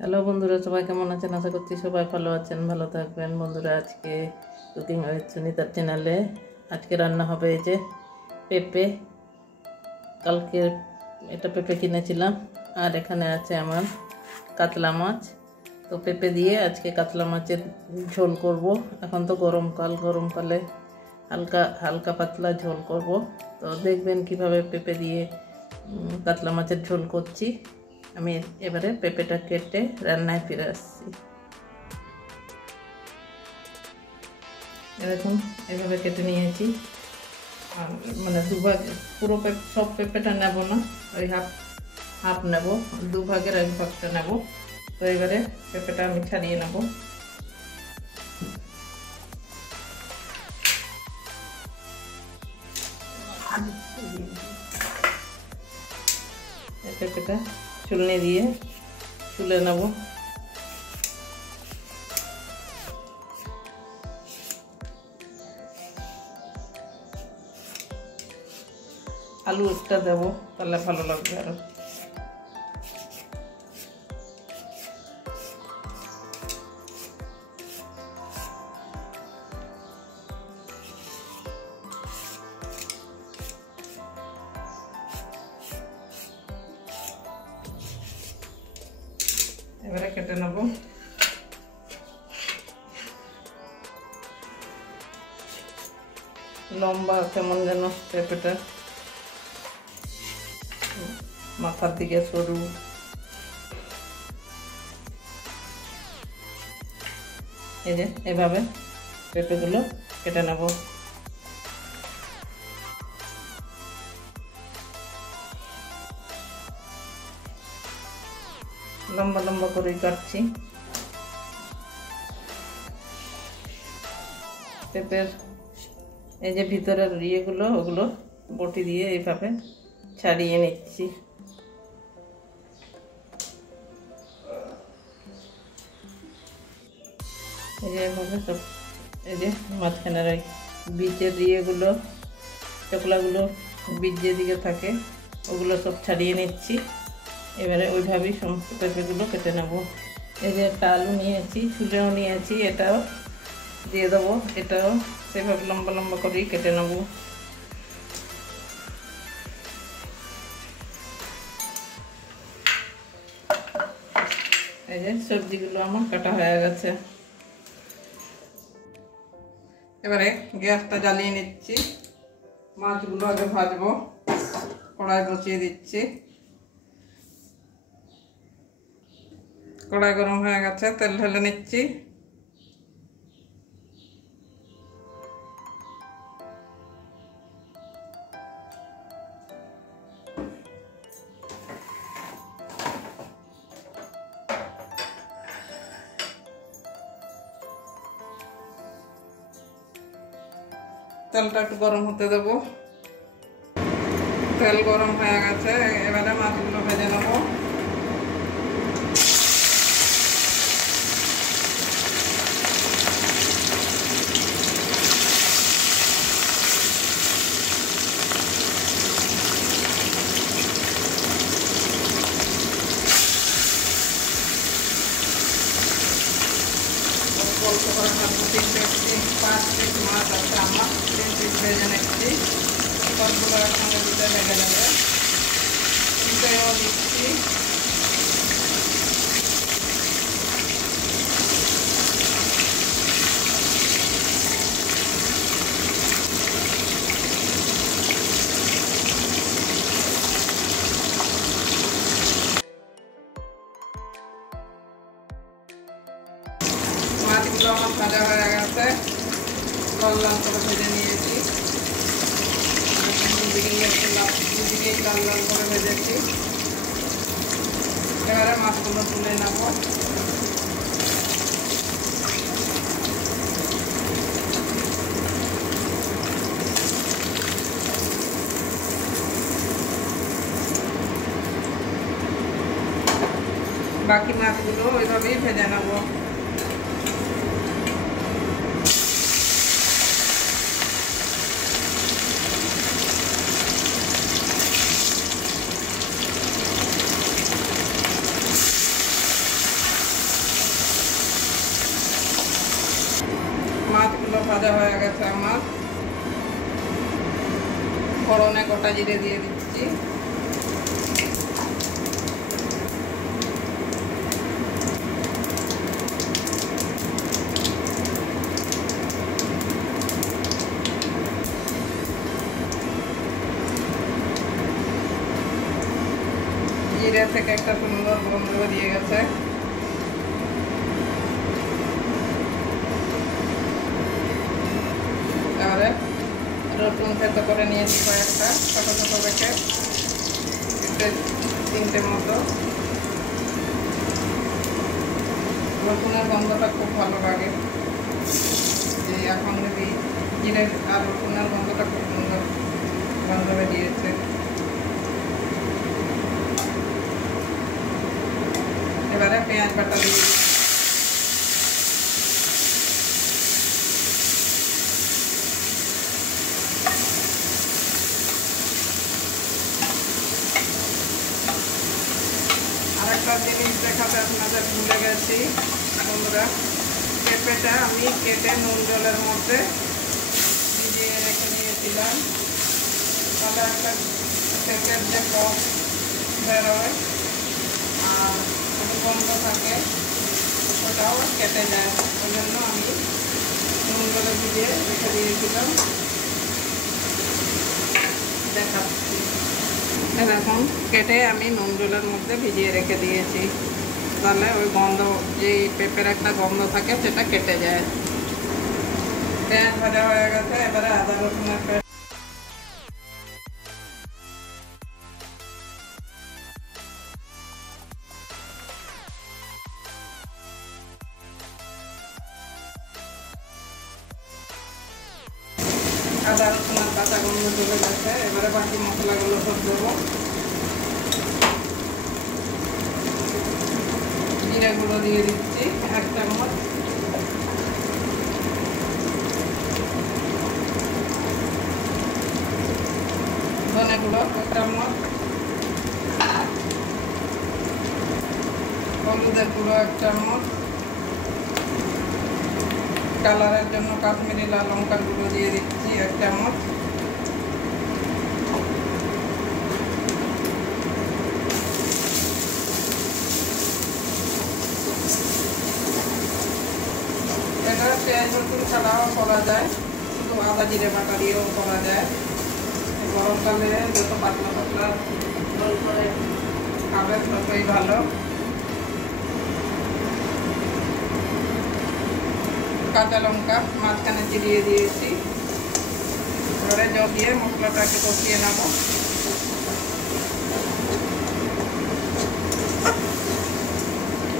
Hello বন্ধুরা, সবাই কেমন আছেন? আশা করছি সবাই ভালো আছেন, ভালো থাকবেন। বন্ধুরা, আজকে কুকিং উইথ সুনিতার চ্যানেলে আজকে রান্না হবে এই যে পেঁপে। কালকে এটা পেঁপে কিনেছিলাম, আর এখানে আছে আমার কাতলা মাছ। তো পেঁপে দিয়ে আজকে কাতলা মাছের ঝোল করব। এখন তো গরমকালে হালকা হালকা পাতলা ঝোল করব। তো দেখবেন কিভাবে পেঁপে দিয়ে কাতলা মাছের ঝোল করছি। আমি এবারে পেঁপেটা কেটে রান্নায় ফিরে আসছি। এরকম এভাবে কেটে নিয়েছি, আর মানে দুভাগ, পুরো সব পেঁপেটা নেব না, ওই হাফ হাফ নেব, দুভাগের এক ভাগটা নেব। তো এবারে পেঁপেটা আমি ছাড়িয়ে নেব। পেঁপেটা ছুলনি দিয়ে ছুলে নেব। আলু একটা দেবো, তাহলে ভালো লাগবে আরো। এবারে কেটে নেব। লম্বা কেমন যেন পেঁপেটা, মাথার দিকে সরু। এই যে এভাবে পেঁপেগুলো কেটে নেব। লম্বা লম্বা করে কাটছি। পেঁপের এই যে ভিতরের ইয়েগুলো, ওগুলো বটি দিয়ে এইভাবে ছাড়িয়ে নিচ্ছি। এই যে এভাবে সব, এই যে মাঝখানের ওই বীজের ইয়েগুলো, চকলাগুলো বীজ যেদিকে থাকে ওগুলো সব ছাড়িয়ে নিচ্ছি। এবারে ওইভাবেই সমস্ত পেঁপেগুলো কেটে নেব। এই যে একটা আলু নিয়েছি, ছুলেও নিয়েছি, এটাও দিয়ে দেবো। এটাও সেভাবে লম্বা লম্বা করেই কেটে নেব। এই যে সবজিগুলো আমার কাটা হয়ে গেছে। এবারে গ্যাসটা জ্বালিয়ে নিচ্ছি। মাছগুলো আগে ভাজবো। কড়াই বসিয়ে দিচ্ছি। কড়াই গরম হয়ে গেছে, তেল ঢেলে নিচ্ছি। তেলটা একটু গরম হতে দেবো। তেল গরম হয়ে গেছে, এবারে মাছগুলো ভেজে নেবো। অল্প করে ভাজবো। 5 পিস মাছ আছে আমার, 3 পিস ভেজে নিচ্ছি। সবগুলো একসঙ্গে দিতে লেগে যাবে। দিতেও দিচ্ছি। মাছগুলো আমার ভাজা হয়ে গেছে, লাল লাল করে ভেজে নিয়েছি। দুদিকেই লাল লাল করে ভেজেছি। এবারে মাছগুলো তুলে নেব। বাকি মাছগুলো ওইভাবেই ভেজে নেব। ভাজা হয়ে গেছে আমার। ফোড়নে গোটা জিরে দিয়ে দিচ্ছি। জিরে থেকে একটা সুন্দর গন্ধ বেরিয়ে গেছে। এবারে রসুন থেতো করে নিয়েছি কয়েকটা ছোটো ছোটো রেখে, তিনটে মতো। রসুনের গন্ধটা খুব ভালো লাগে, যে এখন যদি জিরে আর রসুনের গন্ধটা খুব সুন্দর গন্ধ বেরিয়েছে। এবারে পেঁয়াজ বাটা দিয়ে দিচ্ছি। আরেকটা জিনিস দেখাতে আপনাদের ভুলে গেছি বন্ধুরা, পেঁপেটা আমি কেটে নুন জলের মধ্যে ভিজিয়ে রেখে দিয়েছিলাম, তাহলে একটা পেঁপের যে কষ বেরোয় আর গন্ধ থাকে ওটাও কেটে যায়, ওই জন্য আমি নুন জলে ভিজিয়ে রেখে দিয়েছিলাম। দেখাচ্ছি, এখন কেটে আমি নুন জলের মধ্যে ভিজিয়ে রেখে দিয়েছি, তাহলে ওই গন্ধ, যে পেঁপের একটা গন্ধ থাকে সেটা কেটে যায়। পেঁয়াজ ভাজা হয়ে গেছে, এবারে আদা রসুনের পেস্ট। আদা রসুনের কাঁচা গন্ধ চলে গেছে, এবারে বাকি মশলাগুলো সব দেবো। জিরে গুঁড়ো দিয়ে দিচ্ছি 1 চামচ, ধনে গুঁড়ো 1 চামচ, হলুদের গুঁড়ো 1 চামচ, কালারের জন্য কাশ্মীরি লাল লঙ্কার গুঁড়ো দিয়ে দিচ্ছি 1 চামচ, এটা পেঁয়াজ রসুন ছাড়াও করা যায়, শুধু আদা জিরে বাটা দিয়েও করা যায়। গরমকালে যত পাতলা পাতলা ঝোল করে খাবে ততই ভালো। কাঁচা লঙ্কা মাঝখানে চিরিয়ে দিয়েছি, এবারে জল দিয়ে মশলাটাকে কষিয়ে নেব।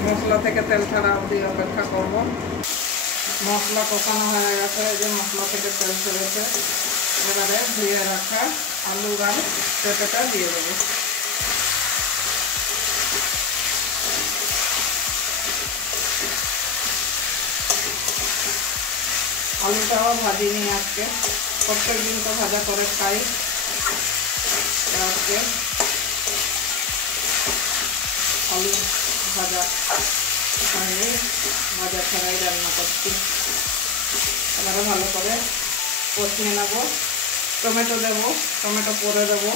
মশলা থেকে তেল ছাড়া অবধি অপেক্ষা করব। মশলা কষানো হয়ে গেছে, যে মশলা থেকে তেল ছেড়েছে, এবারে ধুয়ে রাখা আলু আর পেঁপেটা দিয়ে দেবো। আলুটাও ভাজিনি আজকে, প্রত্যেক দিন তো ভাজা করে খাই, আজকে আলু ভাজা খাইনি, ভাজা ছাড়াই রান্না করছি। এবারে ভালো করে কষিয়ে নেব। টমেটো দেবো, টমেটো পরে দেবো,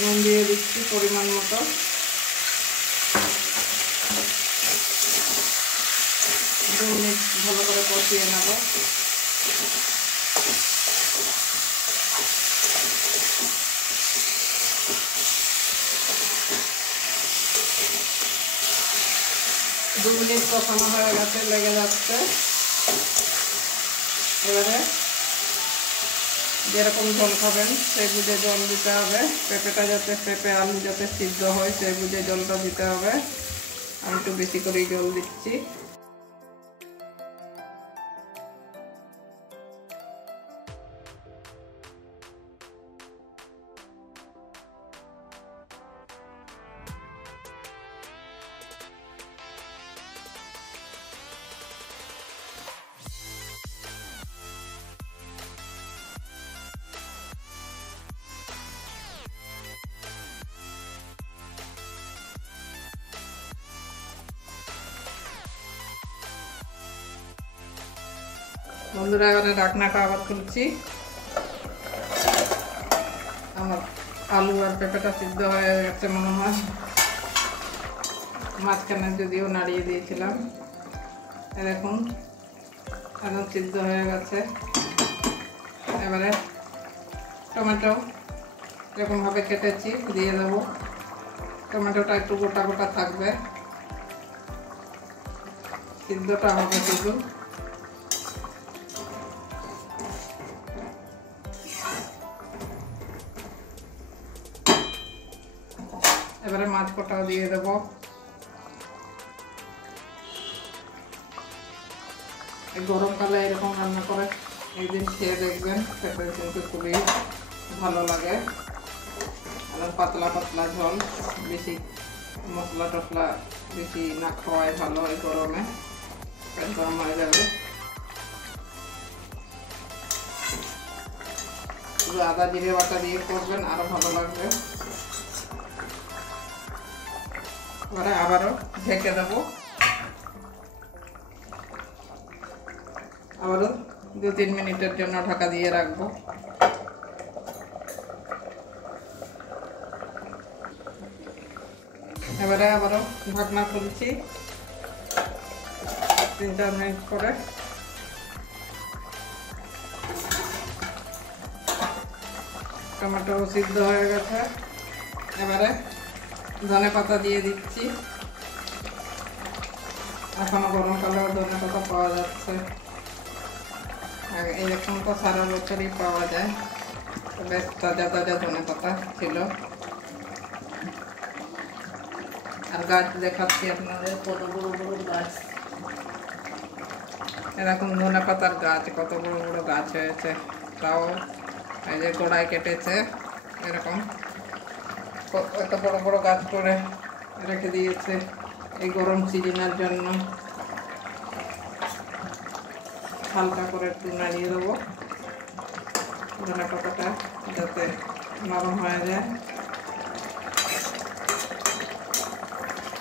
নুন দিয়ে দিচ্ছি পরিমাণ মতো। 2 মিনিট ভালো করে কষিয়ে নেব। দু মিনিট কষানো হয়ে গেছে, লেগে যাচ্ছে। এবারে যেরকম ঝোল খাবেন সেই বুঝে জল দিতে হবে। পেঁপেটা যাতে, পেঁপে আলু যাতে সিদ্ধ হয় সেই বুঝে জলটা দিতে হবে। আমি একটু বেশি করেই জল দিচ্ছি। বন্ধুরা এবারে ঢাকনাটা আবার খুলছি। আমার আলু আর পেঁপেটা সিদ্ধ হয়ে গেছে মনে হয়, মাঝখানে যদিও নাড়িয়ে দিয়েছিলাম। দেখুন একদম সিদ্ধ হয়ে গেছে। এবারে টমেটো এরকমভাবে কেটেছি দিয়ে দেবো। টমেটোটা একটু গোটা গোটা থাকবে, সিদ্ধটা হবে শুধু। এবারে মাছ কটাও দিয়ে দেবো। গরমকালে এরকম রান্না করে একদিন খেয়ে দেখবেন, খেতে কিন্তু খুবই ভালো লাগে। পাতলা পাতলা ঝোল, বেশি মশলা টসলা বেশি না খাওয়াই ভালো। এই গরমে পেট গরম হয়ে যাবে। শুধু আদা জিরে বাটা দিয়ে করবেন, আরো ভালো লাগবে। এবারে আবারও ঢেকে দেবো, আবারও 2-3 মিনিটের জন্য ঢাকা দিয়ে রাখবো। এবারে আবারও ঢাকনা খুলছি 3-4 মিনিট করে। টমেটো সিদ্ধ হয়ে গেছে। এবারে ধনে পাতা দিয়ে দিচ্ছি। এখনো গরমকালেও ধনে পাতা পাওয়া যাচ্ছে, এরকম তো সারা বছরই পাওয়া যায়। বেশ তাজা তাজা ধনে পাতা ছিল। আর গাছ দেখাচ্ছি আপনাদের, কত বড় বড় গাছ। এরকম ধনে পাতার গাছ, কত বড় বড় গাছ হয়েছে। তাও এই যে গোড়ায় কেটেছে, এরকম এত বড় বড় গাছ করে রেখে দিয়েছে এই গরম সিজনের জন্য। হালকা করে একটু নাড়িয়ে দেবো ধনে পাতাটা, যাতে নরম হয়ে যায়।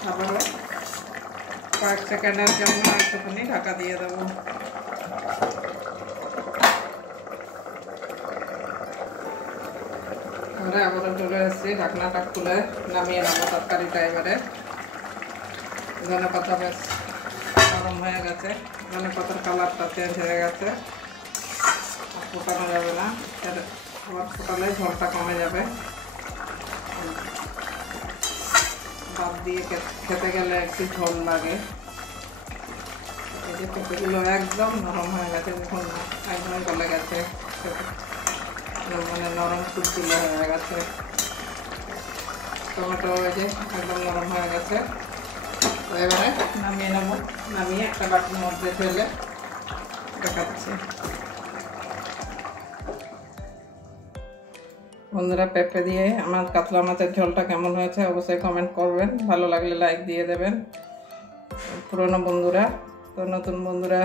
আবারও কয়েক সেকেন্ডের জন্য একটুখানি ঢাকা দিয়ে দেবো। এবারে আবারও চলে এসেছি, ঢাকনাটা খুলে নামিয়ে নেবো তরকারিটা। এবারে ধনে পাতা বেশ নরম হয়ে গেছে, ধনে পাতার কালারটা চেঞ্জ হয়ে গেছে। আর ফোটানো যাবে না, আবার ফোটালে ঝোলটা কমে যাবে। ভাত দিয়ে খেতে গেলে একটু ঝোল লাগে। এই যে পেঁপেগুলো একদম নরম হয়ে গেছে, দেখুন একদম গলে গেছে, মানে নরম তুলতুলে হয়ে গেছে। টমেটো এই যে একদম নরম হয়ে গেছে। তো এবারে নামিয়ে নেবো, নামিয়ে একটা বাটির মধ্যে ফেলে দেখাচ্ছি। বন্ধুরা পেঁপে দিয়ে আমার কাতলা মাছের ঝোলটা কেমন হয়েছে অবশ্যই কমেন্ট করবেন, ভালো লাগলে লাইক দিয়ে দেবেন। পুরনো বন্ধুরা তো নতুন বন্ধুরা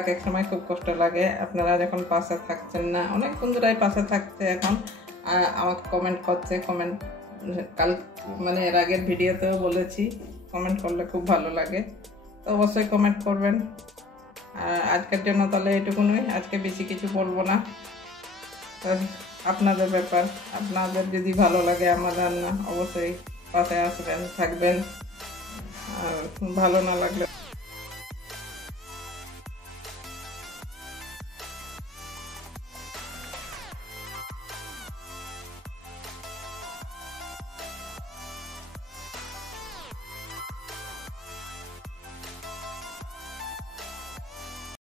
এক এক সময় খুব কষ্ট লাগে, আপনারা যখন পাশে থাকছেন না। অনেক বন্ধুরাই পাশে থাকছে এখন, আমাকে কমেন্ট করছে। কমেন্ট কাল মানে এর আগের ভিডিওতেও বলেছি, কমেন্ট করলে খুব ভালো লাগে, তো অবশ্যই কমেন্ট করবেন। আর আজকের জন্য তাহলে এটুকুনই, আজকে বেশি কিছু বলবো না। তো আপনাদের ব্যাপার, আপনাদের যদি ভালো লাগে আমার রান্না অবশ্যই পাশে আসবেন, থাকবেন। আর ভালো না লাগলে